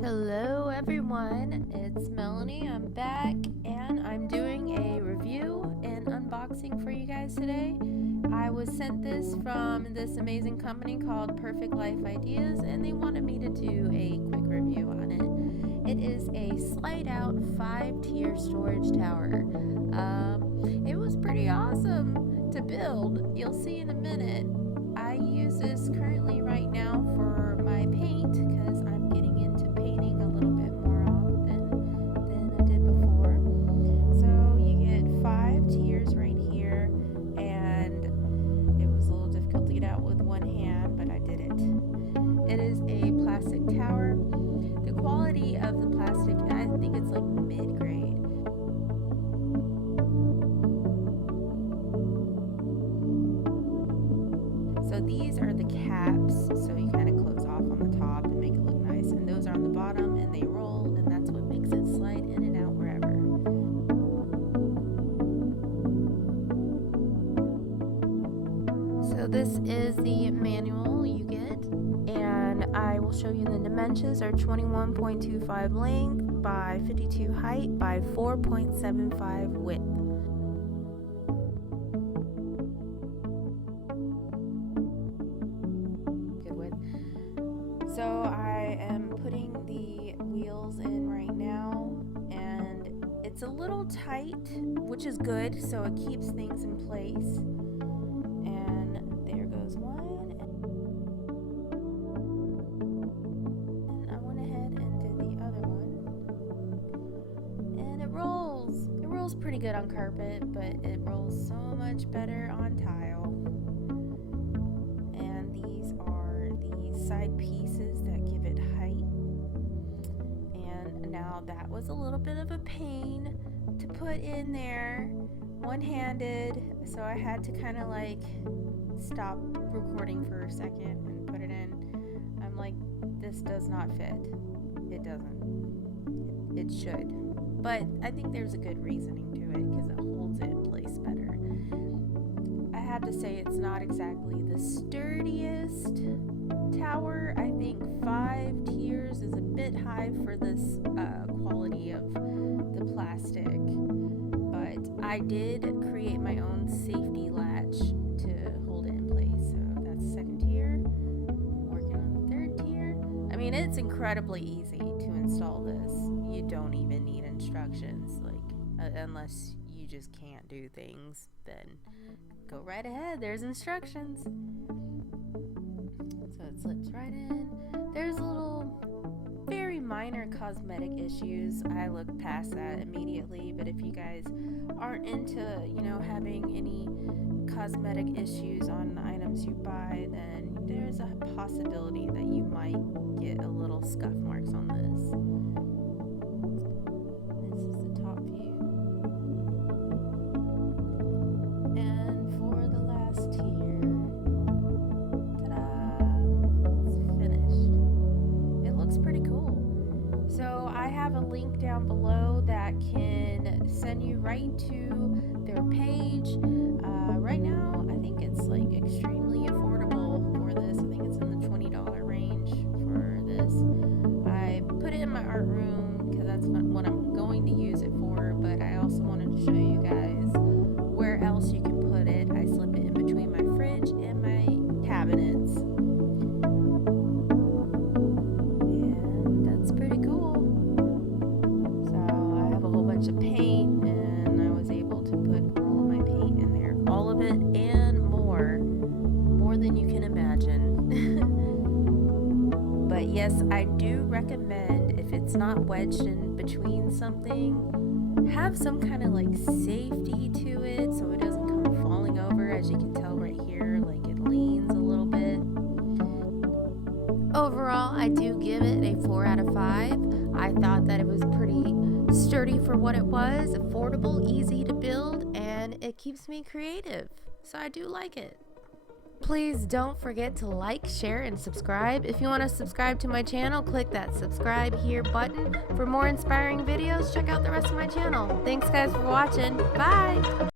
Hello everyone, it's Melanie. I'm back and I'm doing a review and unboxing for you guys today. I was sent this from this amazing company called Perfect Life Ideas and they wanted me to do a quick review on it. It is a slide out 5-tier storage tower. It was pretty awesome to build. You'll see in a minute. I use this currently right now for my paint because I'm getting into painting a little bit more often than I did before. So you get 5 tiers right here, and it was a little difficult to get out with one hand, but I did it. It is a plastic tower. The quality of the plastic, I think it's like mid-grade. So these are the caps, so you kind of close off on the top and make it look nice, and those are on the bottom and they roll, and that's what makes it slide in and out wherever. So this is the manual you get, and I will show you the dimensions are 21.25 length by 52 height by 4.75 width. So I am putting the wheels in right now, and it's a little tight, which is good, so it keeps things in place. And there goes one, and I went ahead and did the other one, and it rolls pretty good on carpet, but it rolls so much better on tile. And these are the side pieces that give it height, and now that was a little bit of a pain to put in there one-handed, so I had to kind of like stop recording for a second and put it in. I'm like, this does not fit. It doesn't. It should, but I think there's a good reasoning to it because it holds it in place better. I have to say it's not exactly the sturdiest tower. I think 5 tiers is a bit high for this quality of the plastic, but I did create my own safety latch to hold it in place. So that's 2nd tier, working on the 3rd tier. I mean, it's incredibly easy to install this. You don't even need instructions, like unless you just can't do things, then go right ahead, there's instructions. So it slips right in. There's a little very minor cosmetic issues. I looked past that immediately, but if you guys aren't into, having any cosmetic issues on the items you buy, then there's a possibility that you might get a little scuff marks on this. This is the top view. And for the last tier, pretty cool. So I have a link down below that can send you right to their page. Right now I think it's like extremely affordable for this. I think it's in the $20 range for this. I put it in my art room because that's what I'm going to use it for, but I also wanted to show you guys where else you can put it. I slip it in between my fridge and my cabinets. Of paint, and I was able to put all of my paint in there, all of it and more than you can imagine. But yes, I do recommend, if it's not wedged in between something, have some kind of like safety to it so it doesn't come falling over. As you can tell right here, like it leans a little bit. Overall, I do give it a 4 out of 5. I thought that it was pretty sturdy for what it was, affordable, easy to build, and it keeps me creative. So I do like it. Please don't forget to like, share, and subscribe. If you want to subscribe to my channel, click that subscribe here button. For more inspiring videos, check out the rest of my channel. Thanks guys for watching. Bye!